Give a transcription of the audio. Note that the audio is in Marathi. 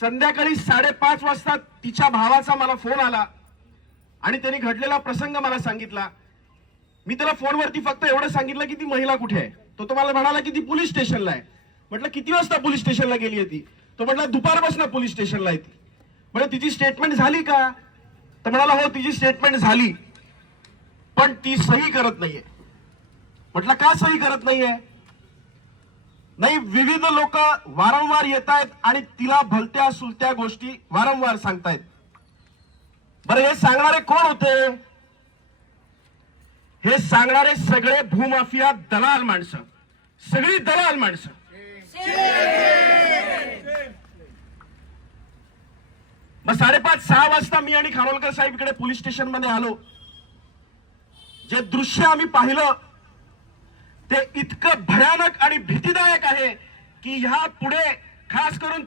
संध्याकाळी 5:30 वाजता तिच्या भावाचा मला फोन आला आणि त्यांनी घडलेला प्रसंग मला सांगितला। मी त्याला फोनवरती फक्त एवढं सांगितलं की ती महिला कुठे आहे। तो मला म्हणाला की ती पोलीस स्टेशनला आहे। म्हटलं किती वाजता पोलीस स्टेशनला गेली आहे ती? तो म्हटला दुपारपासून पोलीस स्टेशनला आहे ती। म्हणजे तिची स्टेटमेंट झाली का? तर म्हणाला हो तिची स्टेटमेंट झाली, पण ती सही करत नाहीये। म्हटलं का सही करत नाहीये? नाही, विविध लोक वारंवार येत आहेत आणि तिला भलत्या सुलत्या गोष्टी वारंवार सांगतायत। बरं, हे सांगणारे कोण होते? हे सांगणारे सगळे भूमाफिया दलाल माणसं, सगळी दलाल माणसं। मग 5:30-6 वाजता मी आणि खानोलकर साहेब इकडे पोलीस स्टेशन मध्ये आलो। जे दृश्य आम्ही पाहिलं ते इतकं भयानक आणि भीतीदायक आहे की ह्या पुढे खास करून